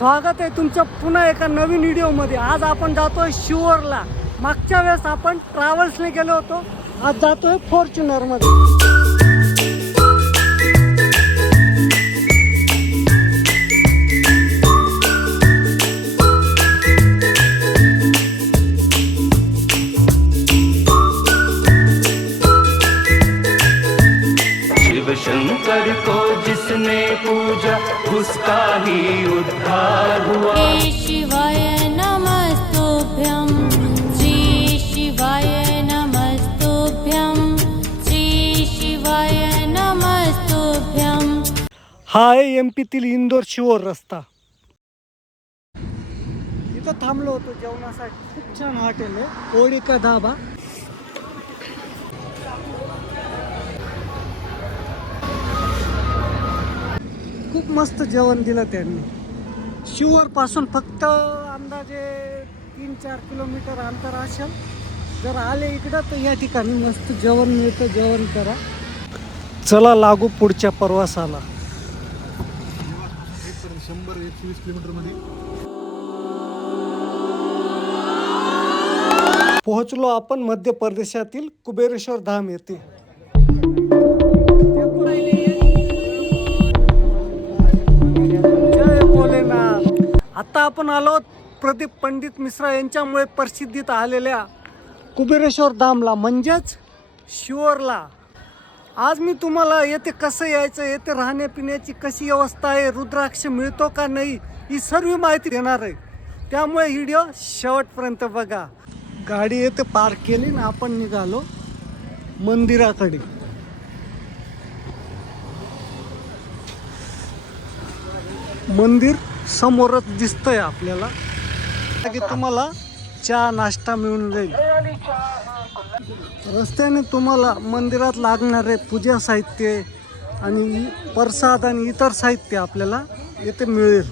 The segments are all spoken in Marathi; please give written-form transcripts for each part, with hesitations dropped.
स्वागत आहे तुमचं पुन्हा एका नवीन व्हिडिओमध्ये। आज आपण जातोय शिवरला। मागच्या वेळेस आपण ट्रॅव्हल्सने गेलो होतो, आज जातोय फॉर्च्युनरमध्ये। शंकर को जिसने पूजा उसका ही उद्धार हुआ। श्री शिवाय नमस्तुभ्यं, श्री शिवाय नमस्तुभ्यं, श्री शिवाय नमस्तुभ्यं। हा आहे एमपीतील इंदोर शिवोर रस्ता। इथं थांबलो होतो जेवणासाठी। खूप छान हॉटेल आहे, ओडी का धाबा। खूप मस्त जेवण दिलं त्यांनी। शिवोर पासून फक्त अंदाजे 3-4 किलोमीटर अंतर असेल। जर आले इकडं तर या ठिकाणी मस्त जेवण मिळतं, जेवण करा। चला लागू पुढच्या प्रवासाला। 100-120 किलोमीटर मध्ये पोहोचलो आपण मध्य प्रदेशातील कुबेरेश्वर धाम येथे। जय भोलेनाथ। आता आपण आलो प्रदीप पंडित मिश्रा यांच्यामुळे प्रसिद्धीत आलेल्या कुबेरेश्वर धामला, म्हणजेच शिवरला। आज मी तुम्हाला येथे कसं यायचं, येथे राहण्यापिण्याची कशी व्यवस्था आहे, रुद्राक्ष मिळतो का नाही, ही सर्व माहिती देणार आहे। त्यामुळे व्हिडिओ शेवटपर्यंत बघा। गाडी येथे पार्क केली ना आपण निघालो मंदिराकडे। मंदिर समोरच दिसतंय आपल्याला, की तुम्हाला चहा नाश्ता मिळून जाईल। रस्त्याने तुम्हाला मंदिरात लागणारे पूजा साहित्य आणि प्रसाद आणि इतर साहित्य आपल्याला येथे मिळेल।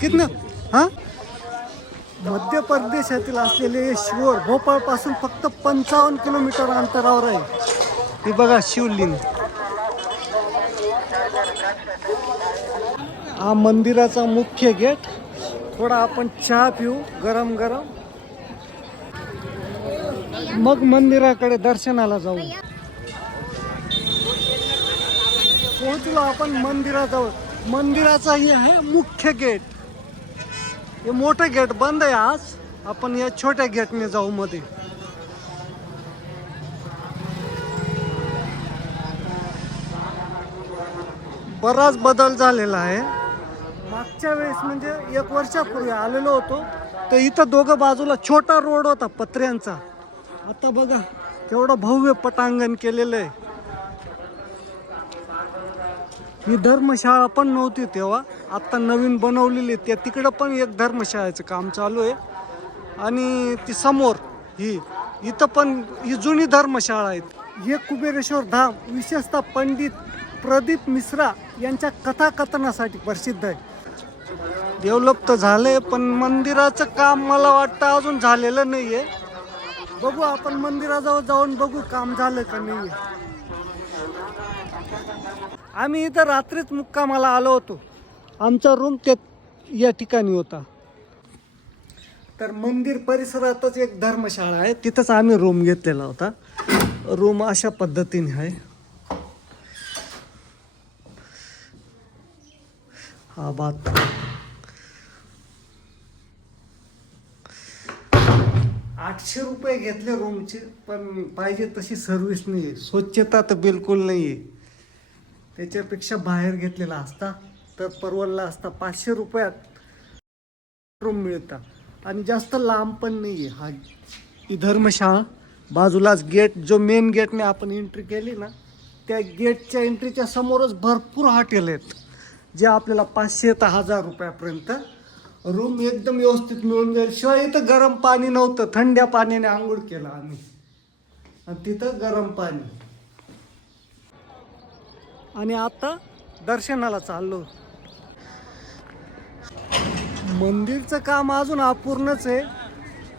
किती हां मध्य प्रदेशातील असलेले हे शिवोर भोपाळपासून फक्त 55 किलोमीटर अंतरावर आहे। हे बघा शिवलिंग। हा मंदिराचा मुख्य गेट। थोडा आपण चहा पिऊ गरम गरम, मग मंदिराकडे दर्शनाला जाऊ। पोहोचलो आपण मंदिराजवळ। मंदिराचा हे आहे मुख्य गेट। हे मोठं गेट बंद आहे आज, आपण या छोट्या गेटने जाऊ मध्ये। बराच बदल झालेला आहे। मागच्या वेळेस म्हणजे 1 वर्षापूर्वी आलेलो होतो तर इथं दोघं बाजूला छोटा रोड होता पत्र्यांचा। आता बघा केवढं भव्य पटांगण केलेलं आहे। ही धर्मशाळा पण नव्हती तेव्हा, आता नवीन बनवलेली। त्या तिकडं पण एक धर्मशाळेचं काम चालू आहे आणि ती समोर ही इथं पण ही जुनी धर्मशाळा आहे। हे कुबेरेश्वर धाम विशेषतः पंडित प्रदीप मिश्रा यांच्या कथाकथनासाठी प्रसिद्ध आहे। डेव्हलप तर झालंय पण मंदिराचं काम मला वाटतं अजून झालेलं नाहीये। बघू आपण मंदिराजवळ जाऊन बघू काम झालं का नाही। आम्ही इथं रात्रीच मुक्कामाला आलो होतो। आमचा रूम त्या या ठिकाणी होता। तर मंदिर परिसरातच एक धर्मशाळा आहे, तिथंच आम्ही रूम घेतलेला होता। रूम अशा पद्धतीने आहे। हा बात 800 रुपये घेतले रूमचे, पण पाहिजे तशी सर्व्हिस नाही आहे, स्वच्छता तर बिलकुल नाही आहे। त्याच्यापेक्षा बाहेर घेतलेला असता तर परवडला असता। 500 रुपयात रूम मिळतात आणि जास्त लांब पण नाही आहे। हा ही धर्मशाळा बाजूलाच गेट, जो मेन गेटने आपण एंट्री केली ना त्या गेटच्या एंट्रीच्या समोरच भरपूर हॉटेल आहेत, जे आपल्याला 500 ते 1000 रुपयापर्यंत रूम एकदम व्यवस्थित मिळून जाईल। शिवाय इथं गरम पाणी नव्हतं, थंड्या पाण्याने आंघोळ केला आम्ही आणि तिथं गरम पाणी। आणि आता दर्शनाला चाललो। मंदिरचं काम अजून अपूर्णच आहे,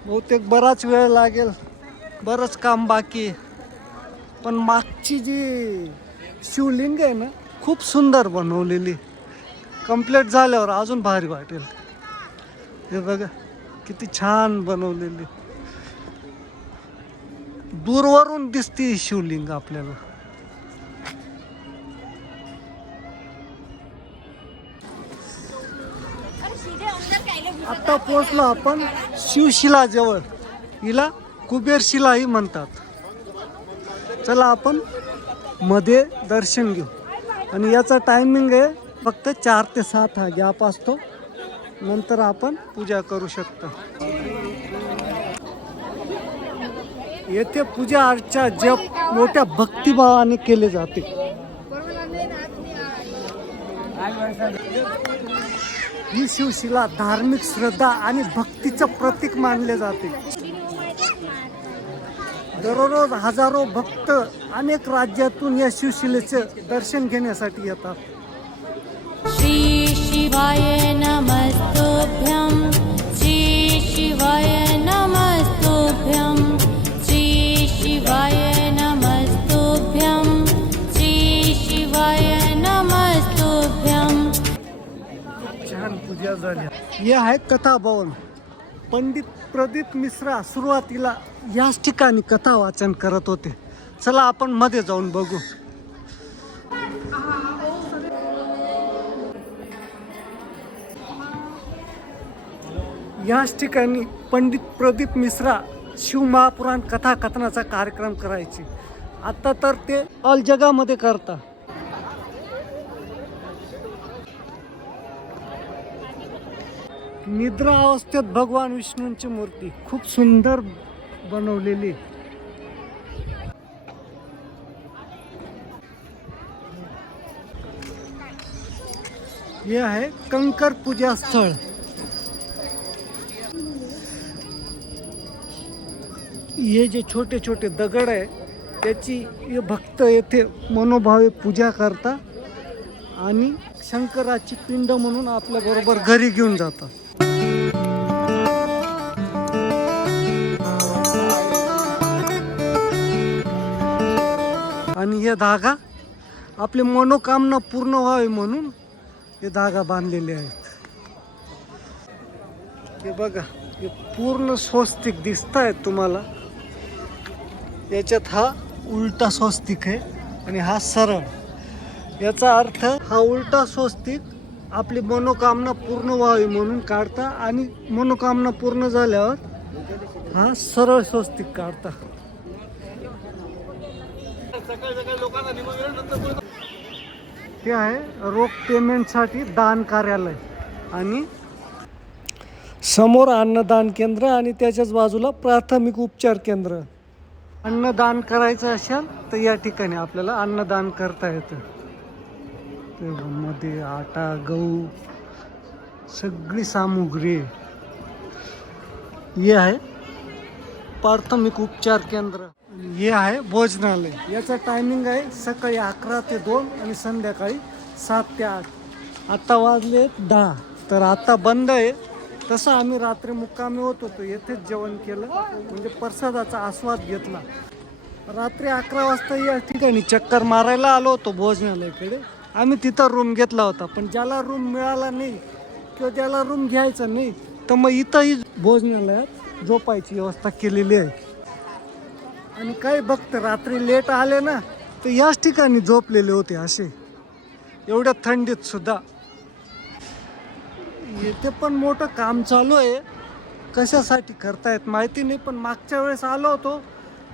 बहुतेक बराच वेळ लागेल, बरंच काम बाकी आहे। पण मागची जी शिवलिंग आहे ना खूप सुंदर बनवलेली, कंप्लीट झाल्यावर अजून भारी वाटेल। हे बघा किती छान बनवलेली. दूरवरून दिसते ही शिवलिंग आपल्याला. आता पोहोचलो आपण शिवशिला जवळ. हिला कुबेरशिलाही म्हणतात. चला आपण मध्ये दर्शन घेऊ. आणि याचा टायमिंग आहे फक्त 4 ते 7 हा गॅप असतो. नंतर आपण पूजा करू शकतो. येथे पूजा अर्चा जप मोठ्या भक्तिभावाने केले जाते. ही शिवशिला धार्मिक श्रद्धा आणि भक्तीचं प्रतीक मानले जाते. दररोज हजारो भक्त अनेक राज्यातून या शिवशिलेचे दर्शन घेण्यासाठी येतात. श्री शिवाय नमस्तुभ्यं श्री शिवाय नमस्तुभ्यं श्री शिवाय नमस्तुभ्यं श्री शिवाय नमस्तुभ्यं. छान पूजा झाली. हे आहे कथा भवन. पंडित प्रदीप मिश्रा सुरुवातीला याच ठिकाणी कथा वाचन करत होते. चला आपण मध्ये जाऊन बघू. याच ठिकाणी पंडित प्रदीप मिश्रा शिवमहापुराण कथा कथनाचा कार्यक्रम करायचे. आता तर ते ऑल जगामध्ये करतात. निद्रा अवस्थेत भगवान विष्णूंची मूर्ती खूप सुंदर बनवलेली. हे आहे कंकर पूजा स्थळ. हे जे छोटे छोटे दगड आहे त्याची हे भक्त येथे मनोभावे पूजा करतात आणि शंकराची पिंड म्हणून आपल्या बरोबर घरी घेऊन जातात. आणि हे धागा आपले मनोकामना पूर्ण व्हावे म्हणून हे धागा बांधलेले आहेत. हे बघा हे पूर्ण स्वस्तिक दिसत आहेत तुम्हाला. याच्यात हा उलटा स्वस्तिक आहे आणि हा सरळ. याचा अर्थ हा उलटा स्वस्तिक आपली मनोकामना पूर्ण व्हावी म्हणून काढता आणि मनोकामना पूर्ण झाल्यावर हा सरळ स्वस्तिक काढता. हे आहे रोख पेमेंटसाठी दान कार्यालय आणि समोर अन्नदान केंद्र आणि त्याच्याच बाजूला प्राथमिक उपचार केंद्र. अन्नदान करायचं असेल तर या ठिकाणी आपल्याला अन्नदान करता येतं. मध्ये आटा गहू सगळी सामुग्री. हे आहे प्राथमिक उपचार केंद्र. हे आहे भोजनालय. याचा टायमिंग आहे सकाळी 11 ते 2 आणि संध्याकाळी 7 ते 8. आता वाजले 10 तर आता बंद आहे. तसं आम्ही रात्री मुक्कामी होतो येथेच जेवण केलं म्हणजे प्रसादाचा आस्वाद घेतला. रात्री 11 वाजता या ठिकाणी चक्कर मारायला आलो होतो भोजनालयाकडे. आम्ही तिथं रूम घेतला होता पण ज्याला रूम मिळाला नाही किंवा ज्याला रूम घ्यायचा नाही तर मग इथंही भोजनालयात झोपायची व्यवस्था केलेली आहे. आणि काही भक्त रात्री लेट आले ना तर याच ठिकाणी झोपलेले होते असे एवढ्या थंडीत सुद्धा. इथे पण मोठं काम चालू आहे. कशासाठी करतायत माहिती नाही पण मागच्या वेळेस आलो होतो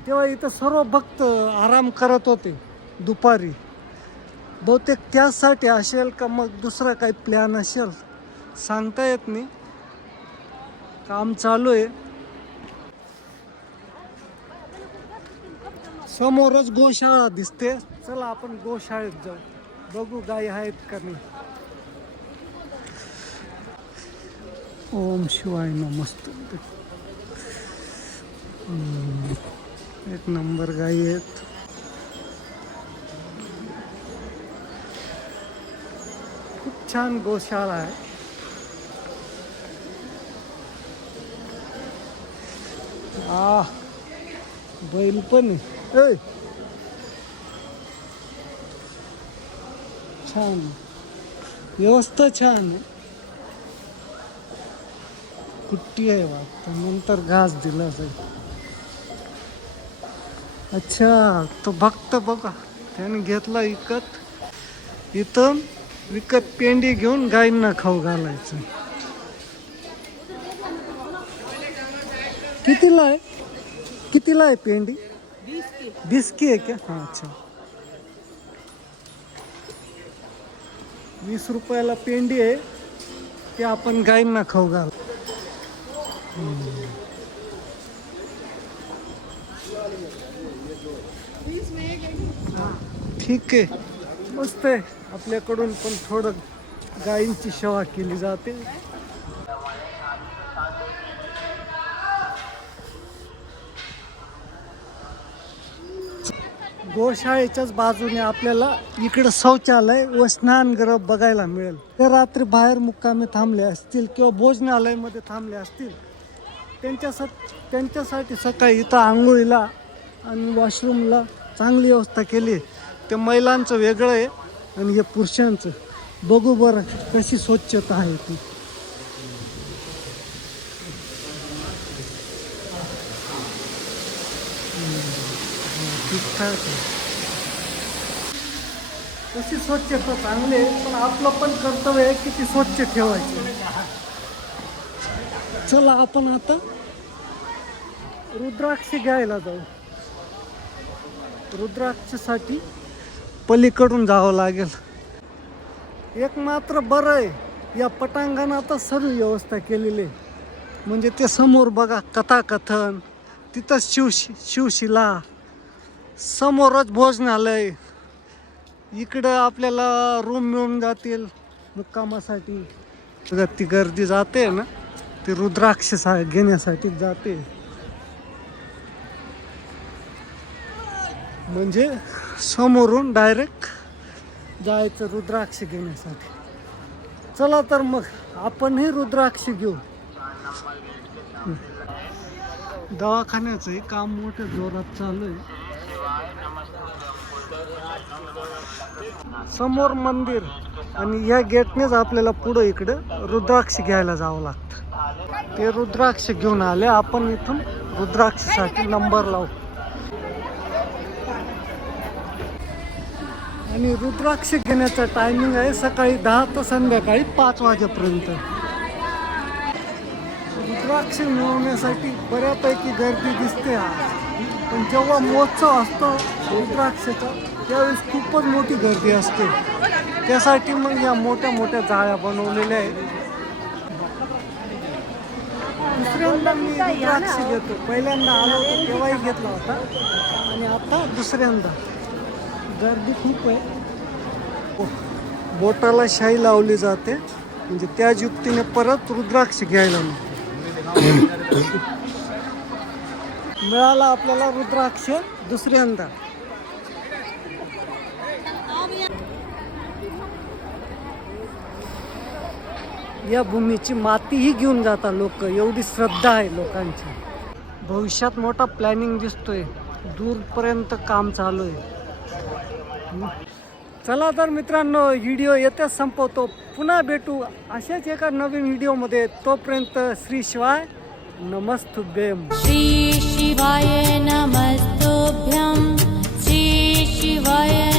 तेव्हा इथं सर्व भक्त आराम करत होते दुपारी. बहुतेक त्यासाठी असेल का मग दुसरा काही प्लॅन असेल सांगता येत नाही. काम चालू आहे. समोरच गोशाळा दिसते. चला आपण गोशाळेत जाऊ बघू गायी आहेत का नाही. ओम शिवाय नमस्तुभ्यं. एक नंबर गायी आहेत. खूप छान गोशाळा आहे. बैल पण आहे. छान व्यवस्था छान आहे. कुट्टी आहे वाटतं, नंतर घास दिला जाईल. अच्छा, तो भक्त बघा त्याने घेतला विकत. इथं विकत पेंडी घेऊन गायींना खाऊ घालायचं. कितीला आहे पेंडी? 20 की आहे क्या? हां, अच्छा. 20 रुपयाला पेंडी आहे, ते आपण गायींना खाऊ घाल. ठीक आहे, मस्त आहे. आपल्याकडून पण थोडं गायींची सेवा केली जाते. गोशाळेच्याच बाजूने आपल्याला इकडं शौचालय व स्नानगृह बघायला मिळेल. ते रात्री बाहेर मुक्कामी थांबले असतील किंवा भोजनालयमध्ये थांबले असतील, त्यांच्यासाठी सकाळी इथं आंघोळीला आणि वॉशरूमला चांगली व्यवस्था केली. ते महिलांचं वेगळं आहे आणि हे पुरुषांचं. बघू बरं कशी स्वच्छता आहे ती. ठीकठाक आहे. तशी स्वच्छता चांगली आहे, पण आपलं पण कर्तव्य आहे की ती स्वच्छ ठेवायची. चला आपण आता रुद्राक्ष घ्यायला जाऊ. रुद्राक्षसाठी पलीकडून जावं लागेल. एक मात्र बरं आहे, या पटांगणातच सर्व व्यवस्था केलेली आहे. म्हणजे ते समोर बघा कथाकथन, तिथंच शिवशिला, समोरच भोजनालय, इकडं आपल्याला रूम मिळून जातील मुक्कामासाठी. बघा ती गर्दी जाते ना, ती रुद्राक्ष घेण्यासाठी जाते. म्हणजे समोरून डायरेक्ट जायचं रुद्राक्ष घेण्यासाठी. चला तर मग आपणही रुद्राक्ष घेऊ. दवाखान्याचंही काम मोठं जोरात चालू आहे. समोर मंदिर आणि या गेटनेच आपल्याला पुढं इकडं रुद्राक्ष घ्यायला जावं लागतं. ते रुद्राक्ष घेऊन आले आपण. इथून रुद्राक्षसाठी नंबर लावू. आणि रुद्राक्ष घेण्याचा टायमिंग आहे सकाळी 10 ते संध्याकाळी 5 वाजेपर्यंत. रुद्राक्ष मिळवण्यासाठी बऱ्यापैकी गर्दी दिसते आज. पण जेव्हा महोत्सव असतो रुद्राक्षाचा, त्यावेळेस खूपच मोठी गर्दी असते. त्यासाठी मग या मोठ्या मोठ्या जाळ्या बनवलेल्या आहेत. दुसऱ्यांदा मी रुद्राक्ष घेतो. पहिल्यांदा आलो होतो तेव्हाही घेतला होता आणि आता दुसऱ्यांदा. गर्दी खूप आहे. बोटाला शाई लावली जाते, म्हणजे त्याच युक्तीने परत रुद्राक्ष घ्यायला मिळाला आपल्याला रुद्राक्ष दुसऱ्यांदा. या भूमीची मातीही घेऊन जातात लोक, एवढी श्रद्धा आहे लोकांची. भविष्यात मोठा प्लॅनिंग दिसतोय, दूरपर्यंत काम चालू आहे. चला तर मित्रांनो, व्हिडिओ येतेच संपवतो. पुन्हा भेटू अशाच एका नवीन व्हिडिओमध्ये. तोपर्यंत श्री शिवाय नमस्तुभ्यं. श्री शिवाय नमस्तुभ्यं. श्री शिवाय